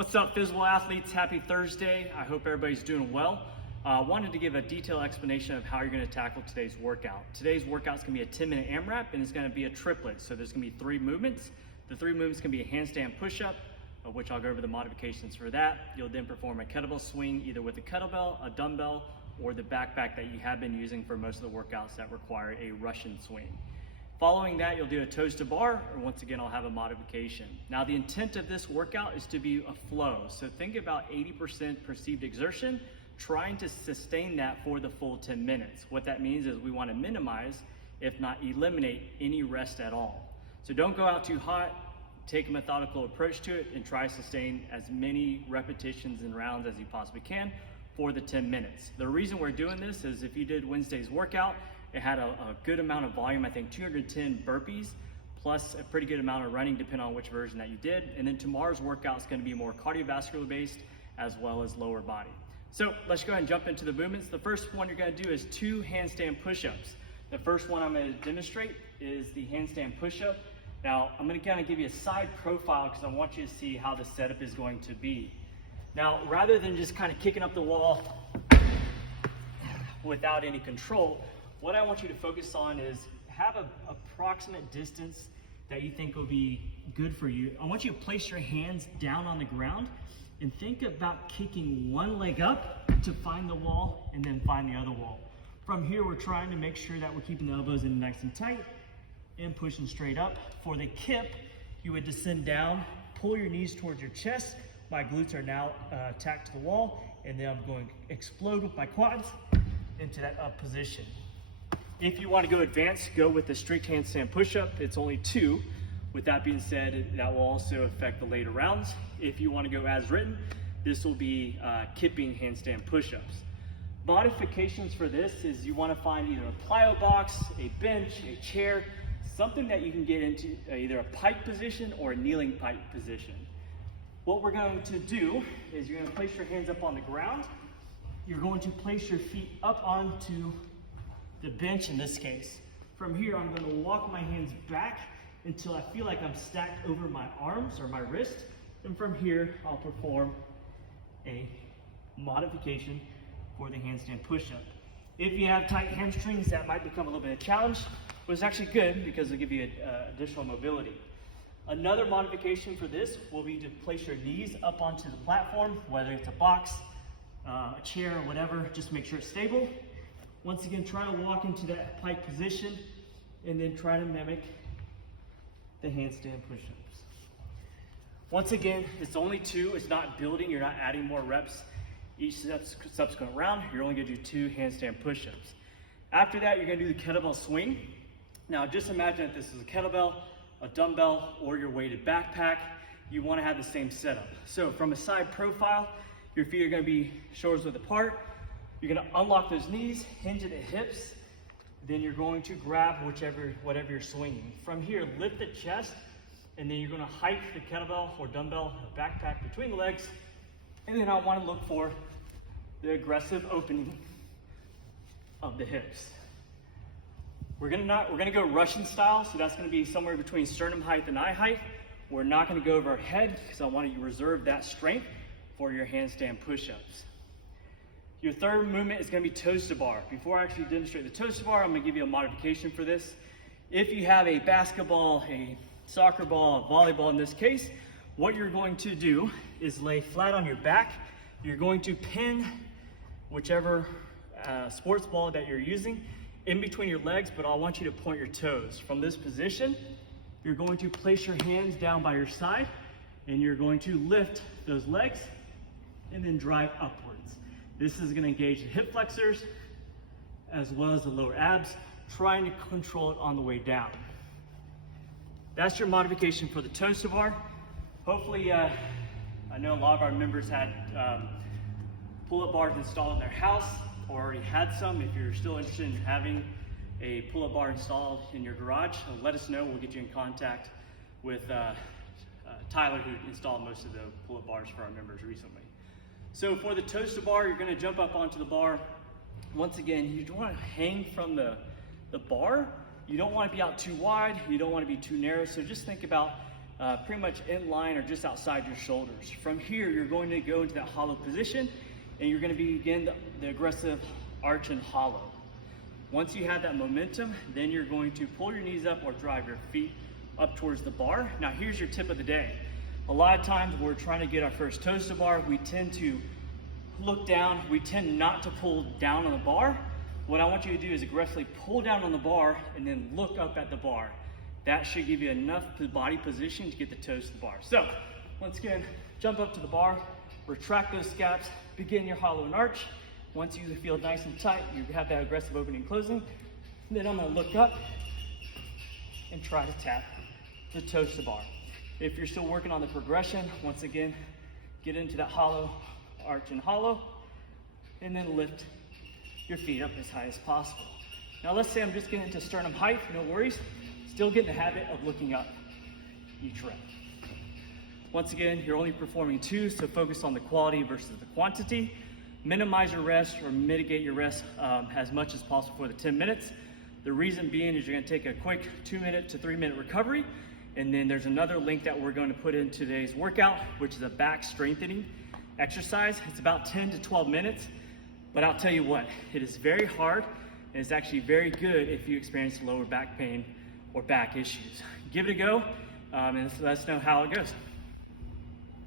What's up, Visible Athletes? Happy Thursday. I hope everybody's doing well. Wanted to give a detailed explanation of how you're going to tackle today's workout. Today's workout is going to be a 10-minute AMRAP, and it's going to be a triplet. So there's going to be 3 movements. The 3 movements can be a handstand push-up, of which I'll go over the modifications for that. You'll then perform a kettlebell swing, either with a kettlebell, a dumbbell, or the backpack that you have been using for most of the workouts that require a Russian swing. Following that, you'll do a toes to bar, or once again, I'll have a modification. Now, the intent of this workout is to be a flow. So think about 80% perceived exertion, trying to sustain that for the full 10 minutes. What that means is we want to minimize, if not eliminate, any rest at all. So don't go out too hot, take a methodical approach to it, and try to sustain as many repetitions and rounds as you possibly can for the 10 minutes. The reason we're doing this is if you did Wednesday's workout, it had a good amount of volume, I think 210 burpees, plus a pretty good amount of running depending on which version that you did. And then tomorrow's workout is going to be more cardiovascular based as well as lower body. So let's go ahead and jump into the movements. The first one you're going to do is 2 handstand push-ups. The first one I'm going to demonstrate is the handstand push-up. Now I'm going to kind of give you a side profile because I want you to see how the setup is going to be. Now, rather than just kind of kicking up the wall without any control, what I want you to focus on is have an approximate distance that you think will be good for you. I want you to place your hands down on the ground and think about kicking one leg up to find the wall and then find the other wall. From here, we're trying to make sure that we're keeping the elbows in nice and tight and pushing straight up. For the kip, you would descend down, pull your knees towards your chest. My glutes are now tacked to the wall, and then I'm going to explode with my quads into that up position. If you want to go advanced, go with the strict handstand push-up. It's only 2. With that being said, that will also affect the later rounds. If you want to go as written, this will be kipping handstand push-ups. Modifications for this is you want to find either a plyo box, a bench, a chair, something that you can get into either a pike position or a kneeling pike position. What we're going to do is you're going to place your hands up on the ground. You're going to place your feet up onto the bench in this case. From here, I'm going to walk my hands back until I feel like I'm stacked over my arms or my wrist. And from here, I'll perform a modification for the handstand push-up. If you have tight hamstrings, that might become a little bit of a challenge, but it's actually good because it'll give you additional mobility. Another modification for this will be to place your knees up onto the platform, whether it's a box, a chair, or whatever, just make sure it's stable. Once again, try to walk into that pike position and then try to mimic the handstand push-ups. Once again, it's only 2, it's not building, you're not adding more reps. Each subsequent round, you're only gonna do 2 handstand push-ups. After that, you're gonna do the kettlebell swing. Now just imagine if this is a kettlebell, a dumbbell, or your weighted backpack. You wanna have the same setup. So from a side profile, your feet are gonna be shoulders width apart. You're gonna unlock those knees, hinge at the hips, then you're going to grab whatever you're swinging. From here, lift the chest, and then you're gonna hike the kettlebell or dumbbell or backpack between the legs, and then I wanna look for the aggressive opening of the hips. We're gonna go Russian style, so that's gonna be somewhere between sternum height and eye height. We're not gonna go over our head because I want you to reserve that strength for your handstand push-ups. Your third movement is going to be toes to bar. Before I actually demonstrate the toes to bar, I'm going to give you a modification for this. If you have a basketball, a soccer ball, a volleyball in this case, what you're going to do is lay flat on your back. You're going to pin whichever sports ball that you're using in between your legs, but I want you to point your toes. From this position, you're going to place your hands down by your side, and you're going to lift those legs and then drive upwards. This is going to engage the hip flexors as well as the lower abs, trying to control it on the way down. That's your modification for the toes to bar. Hopefully, I know a lot of our members had pull-up bars installed in their house or already had some. If you're still interested in having a pull-up bar installed in your garage, let us know. We'll get you in contact with Tyler, who installed most of the pull-up bars for our members recently. So for the toes to bar, you're gonna jump up onto the bar. Once again, you don't wanna hang from the bar. You don't wanna be out too wide. You don't wanna be too narrow. So just think about pretty much in line or just outside your shoulders. From here, you're going to go into that hollow position, and you're going to begin the aggressive arch and hollow. Once you have that momentum, then you're going to pull your knees up or drive your feet up towards the bar. Now here's your tip of the day. A lot of times when we're trying to get our first toes to bar, we tend to look down, we tend not to pull down on the bar. What I want you to do is aggressively pull down on the bar and then look up at the bar. That should give you enough body position to get the toes to the bar. So once again, jump up to the bar, retract those scaps, begin your hollow and arch. Once you feel nice and tight, you have that aggressive opening and closing. Then I'm gonna look up and try to tap the toes to the bar. If you're still working on the progression, once again, get into that hollow, arch and hollow, and then lift your feet up as high as possible. Now let's say I'm just getting into sternum height, no worries. Still get in the habit of looking up each rep. Once again, you're only performing 2, so focus on the quality versus the quantity. Minimize your rest or mitigate your rest as much as possible for the 10 minutes. The reason being is you're gonna take a quick 2-minute to 3-minute recovery, and then there's another link that we're going to put in today's workout, which is a back strengthening exercise. It's about 10 to 12 minutes, but I'll tell you what, it is very hard, and it's actually very good if you experience lower back pain or back issues. Give it a go, and let us know how it goes.